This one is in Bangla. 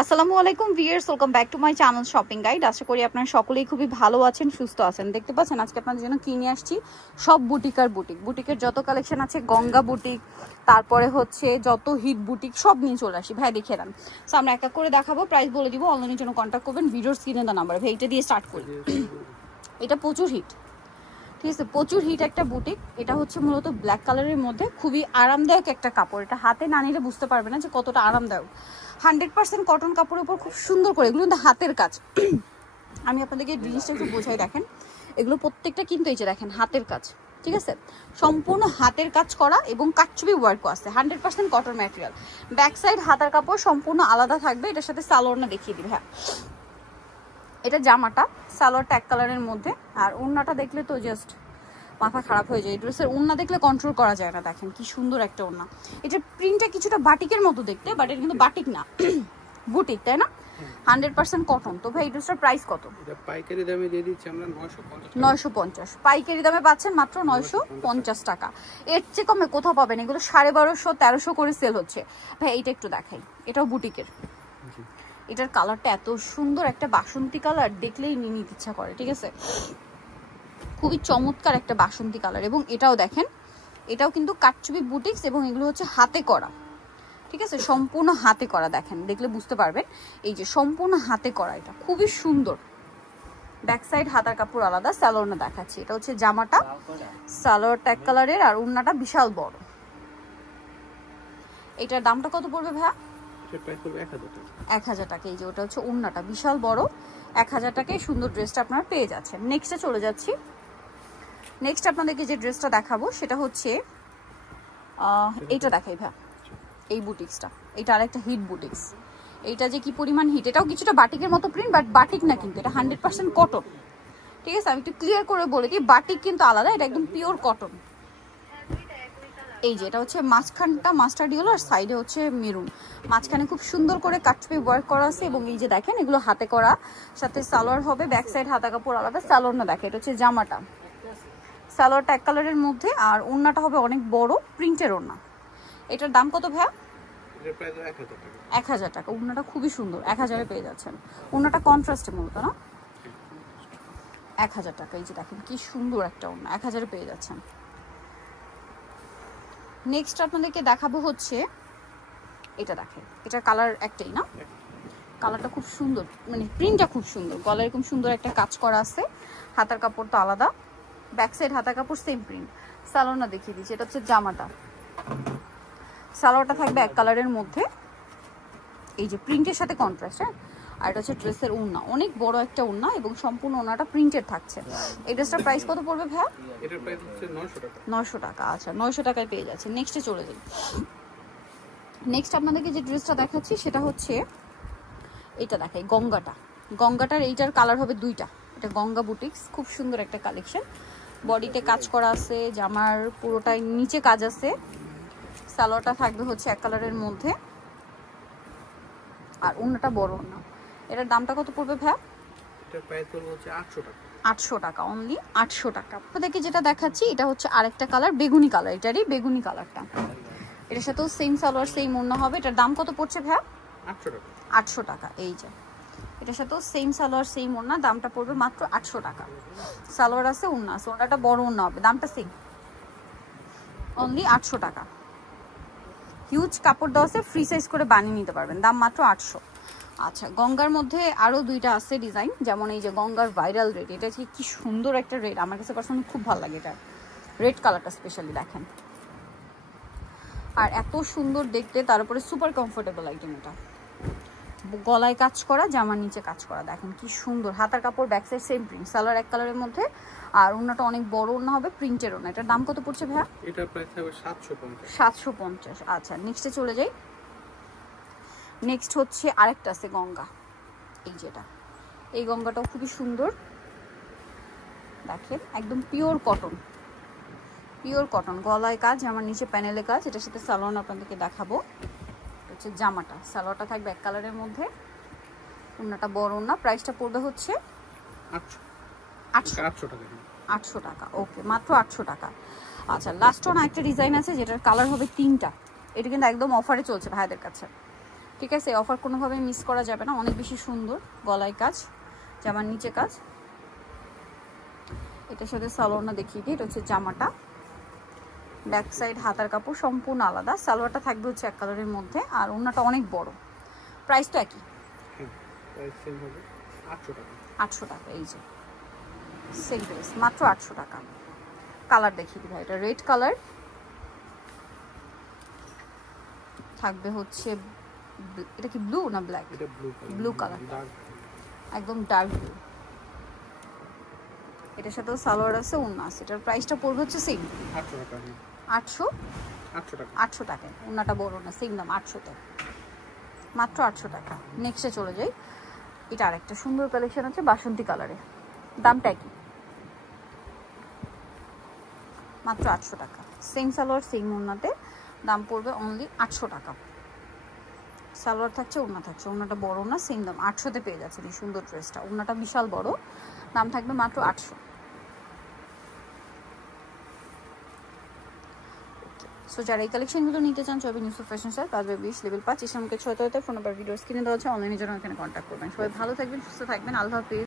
আসসালামু আলাইকুম viewers, welcome back to my channel shopping guide. আশা করি আপনারা সকলেই খুবই ভালো আছেন, সুস্থ আছেন। দেখতে পাচ্ছেন আজকে আপনাদের জন্য কি নিয়ে আসছি, সব বুটিক আর বুটিক। বুটিকের যত কালেকশন আছে, গঙ্গা বুটিক, তারপরে হচ্ছে যত হিট বুটিক, সব নিয়ে চলে আসি। ভাই দেখিয়ে দেন। সো আমরা এক এক করে দেখাবো, প্রাইস বলে দিব। অনলাইনের জন্য কন্ট্যাক্ট করবেন ভিডিওর স্ক্রিনে দেওয়া নাম্বার। ভাই এটা দিয়ে স্টার্ট করি। এটা প্রচুর হিট, ঠিক আছে, প্রচুর হিট একটা বুটিক। এটা হচ্ছে মূলত ব্ল্যাক কালারের মধ্যে, খুবই আরামদায়ক একটা কাপড়। এটা হাতে না নিলে বুঝতে পারবে না যে কতটা আরামদায়ক। 100% কটন কাপড়ের উপর খুব সুন্দর করে, এগুলো কিন্তু হাতের কাজ। আমি আপনাদেরকে জিনিসটা একটু বোঝাই, দেখেন এগুলো প্রত্যেকটা কিন্তু এই যে দেখেন হাতের কাজ, ঠিক আছে, সম্পূর্ণ হাতের কাজ করা এবং কাটচুপি ওয়ার্কও আছে। 100% কটন ম্যাটেরিয়াল। ব্যাক সাইড হাতার কাপড় সম্পূর্ণ আলাদা থাকবে। এটার সাথে সালোয়ারটা দেখিয়ে দিবে। হ্যাঁ, এটা জামাটা, সালোয়ারটা এক কালারের মধ্যে, আর ওড়নাটা দেখলে তো জাস্ট মাথা খারাপ হয়ে যায়। ড্রেসের ওড়না দেখলে কন্ট্রোল করা যায় না। দেখেন কি সুন্দর একটা ওড়না। এটার প্রিন্টটা কিছুটা বাটিকের মতো দেখতে, বাট এটা কিন্তু বাটিক না, বুটিক, তাই না? 100% কটন। তো ভাই এই ড্রেসটার প্রাইস কত? এটা পাইকারি দামে দিয়ে দিচ্ছি আমরা 950। পাইকারি দামে পাচ্ছেন মাত্র 950 টাকা। এর চেয়ে কমে কোথাও পাবেন। এগুলো 1250 1300 করে সেল হচ্ছে। ভাই এইটা একটু দেখাই, এটাও বুটিকের। এটার কালারটা এত সুন্দর, একটা বাসন্তী কালার, দেখলেই নিয়ে নিতে ইচ্ছা করে, ঠিক আছে, খুবই চমৎকার একটা বাসন্তী কালার। এবং এটাও দেখেন, এটাও কিন্তু কাটচুপি বুটিক্স এবং এগুলো হচ্ছে হাতে করা, ঠিক আছে, সম্পূর্ণ হাতে করা। দেখেন, দেখলে বুঝতে পারবেন, এই যে সম্পূর্ণ হাতে করা, এটা খুবই সুন্দর। ব্যাক সাইড হাতার কাপড় আলাদা। সালোয়ারটা দেখাচ্ছি, এটা হচ্ছে জামাটা, সালোয়ার ট্যাগ কালারের, আর ওড়নাটা বিশাল বড়। এটার দামটা কত পড়বে ভাইয়া? 1000 টাকা। এই যে ওটা হচ্ছে ওড়নাটা বিশাল বড়, 1000 টাকায় সুন্দর ড্রেসটা আপনারা পেয়ে যাচ্ছেন। নেক্সটে চলে যাচ্ছি। নেক্সট আপনাদেরকে যে ড্রেসটা দেখাবো সেটা হচ্ছে এইটা দেখাই ভাই, এই বুটিক্সটা। এটা আরেকটা হিট বুটিক্স। এইটা যে কি পরিমাণ হিট, এটাও কিছুটা বাটিকের মতো প্রিন্ট, বাট বাটিক না কিন্তু, এটা 100% কটন, ঠিক আছে। আমি একটু ক্লিয়ার করে বলে দিই, বাটিক কিন্তু আলাদা, এটা একদম পিওর কটন। এই যে এটা হচ্ছে মাঝখানটা মাস্টার্ড ইয়েলো, আর সাইডে হচ্ছে মেরুন। মাঝখানে খুব সুন্দর করে কাটচুপি ওয়ার্ক করা আছে। এবং এই যে দেখেন এগুলো হাতে করা, সাথে সালোয়ার হবে, ব্যাক সাইড হাতা কাপড় আলাদা। সালোয়ার না দেখে, এটা হচ্ছে জামাটা, সালোয়ারটা এক কালারের মধ্যে, আর ওড়নাটা হবে অনেক বড় প্রিন্টের ওড়না। এটার দাম কত ভাইয়া? 1000 টাকা। ওড়নাটা খুবই সুন্দর, 1000-এ পেয়ে যাচ্ছেন। ওড়নাটা কন্ট্রাস্টে মূলত, না? 1000 টাকা। এই যে দেখেন কি সুন্দর একটা ওড়না, 1000-এ পেয়ে যাচ্ছেন। নেক্সট আপনাদেরকে দেখাবো হচ্ছে এটা। দেখেন এটার কালার একটাই, না? কালারটা খুব সুন্দর, মানে প্রিন্টটা খুব সুন্দর। গলায় এরকম সুন্দর একটা কাজ করা আছে, হাতার কাপড় তো আলাদা, ব্যাক সাইড হাতার কাপড় সেম প্রিন্ট। সালোয়ারটা দেখিয়ে দিচ্ছি, এটা হচ্ছে জামাটা, সালোয়ারটা থাকবে এক কালারের মধ্যে, এই যে প্রিন্টের সাথে কন্ট্রাস্ট। হ্যাঁ, আর এটা হচ্ছে ড্রেসের ওড়না, অনেক বড় একটা ওড়না এবং সম্পূর্ণ ওড়নাটা প্রিন্টেড থাকছে। এই ড্রেসটার প্রাইস কত পড়বে ভাইয়া? এটার প্রাইস হচ্ছে 900 টাকা। 900 টাকা। আচ্ছা, 900 টাকায় পেয়ে যাচ্ছে। নেক্সটে চলে যাই। নেক্সট আপনাদেরকে যে ড্রেসটা দেখাচ্ছি সেটা হচ্ছে এটা। দেখাই গঙ্গাটা। গঙ্গাটার এইটার কালার হবে দুইটা। এটা গঙ্গা বুটিক্স, খুব সুন্দর একটা কালেকশন। বডিতে কাজ করা আছে, জামার পুরোটাই নিচে কাজ আছে। সালোয়ারটা থাকবে হচ্ছে এক কালারের মধ্যে, আর ওড়নাটা বড় ওড়না। এটার দামটা কত পড়বে ভাইয়া? এটার প্রাইস পড়বে হচ্ছে 800 টাকা। 800 টাকা, অনলি 800 টাকা। আপনাদেরকে যেটা দেখাচ্ছি এটা হচ্ছে আরেকটা কালার, বেগুনি কালার। এটারই বেগুনি কালারটা, এটার সাথেও সেম সালোয়ার সেম ওড়না হবে। এটার দাম কত পড়ছে ভাইয়া? 800 টাকা। 800 টাকা। এই যে এটার সাথেও সেম সালোয়ার সেম ওড়না, দামটা পড়বে মাত্র 800 টাকা। সালোয়ার আছে, ওড়না আছে, ওড়নাটা বড় ওড়না হবে, দামটা সেম, অনলি 800 টাকা। হিউজ কাপড় দেওয়া আছে, ফ্রি সাইজ করে বানিয়ে নিতে পারবেন, দাম মাত্র 800। আচ্ছা, গঙ্গার মধ্যে আরও দুইটা আছে ডিজাইন, যেমন এই যে গঙ্গার ভাইরাল রেড। এটা হচ্ছে কি সুন্দর একটা রেড, আমার কাছে পার্সোনালি খুব ভালো লাগে এটা, রেড কালারটা স্পেশালি দেখেন, আর এত সুন্দর দেখতে, তার উপরে সুপার কমফোর্টেবল আইটেম। এটা গলায় কাজ করা, জামার নিচে কাজ করা, দেখেন কি সুন্দর। হাতার কাপড় back side same print, salwar এক কালারের মধ্যে, আর ওড়নাটা অনেক বড় ওড়না হবে, প্রিন্টের ওড়না। এটার দাম কত পড়ছে ভাইয়া? এটার প্রাইস হবে 750। 750। আচ্ছা, নেক্সটে চলে যাই। নেক্সট হচ্ছে আরেকটা আছে গঙ্গা, এই যেটা, এই গঙ্গাটাও খুবই সুন্দর। দেখেন একদম পিওর কটন, পিওর কটন, গলায় কাজ, আমার নিচে প্যানেলে কাজ। এটার সাথে সালোয়ার আপনাদেরকে দেখাবো। হচ্ছে জামাটা, সালোয়ারটা থাকবে এক কালারের মধ্যে, ওড়নাটা বড় ওড়না। প্রাইসটা পড়বে হচ্ছে 800 টাকা। 800 টাকা, ওকে, মাত্র 800 টাকা। আচ্ছা, লাস্ট ওয়ান একটা ডিজাইন আছে যেটার কালার হবে তিনটা। এটা কিন্তু একদম অফারে চলছে ভাইদের কাছে, ঠিক আছে, অফার কোনোভাবে মিস করা যাবে না, অনেক বেশি সুন্দর। গলায় কাজ, জামার নিচে কাজ। এটার সাথে সালোয়ারটা দেখিয়ে দিই, এটা হচ্ছে জামাটা। ব্যাক সাইড হাতার কাপড় সম্পূর্ণ আলাদা। সালোয়ারটা থাকবে হচ্ছে এক কালারের মধ্যে, আর ওড়নাটা অনেক বড়। প্রাইস তো একই, প্রাইস সেম হবে 800 টাকা। 800 টাকা। এই যে সেম প্রাইস, মাত্র 800 টাকা। কালার দেখিয়ে দিই ভাই, এটা রেড কালার থাকবে হচ্ছে। এটা কি ব্লু না ব্ল্যাক? এটা blue colour. Blue colour, dark একদম ডার্ক ব্লু। এটার সাথেও সালোয়ার আছে, ওড়না আছে। এটার প্রাইসটা পড়বে হচ্ছে সেম 800 টাকা। 800 টাকা। 800 টাকায়। ওড়নাটা বড় না, সেম দাম 800 তে, মাত্র 800 টাকা। নেক্সটে চলে যাই। এটা আরেকটা সুন্দর কালেকশন আছে বাসন্তী কালারে, দামটা কি? মাত্র 800 টাকা। সেম সালোয়ার সেম ওড়নাতে, দাম পড়বে অনলি 800 টাকা। সালোয়ার থাকছে, ওড়না থাকছে। ওড়নাটা বড় না, সেম দাম 800-তে পেয়ে যাচ্ছেন এই সুন্দর ড্রেসটা। ওড়নাটা বিশাল বড়, দাম থাকবে মাত্র 800। সো যারা এই কালেকশনগুলো নিতে চান চবে নিউজ ফ্যাশন স্টাইল 5/20 লেভেল 5 ইসলামকে 6 ফোন নাম্বার ভিডিওস কিনে দেওয়া আছে, অনলাইনে জন্য এখানে কন্ট্যাক্ট করবেন। সবাই ভালো থাকবেন, সুস্থ থাকবেন, আল্লাহ হাফেজ।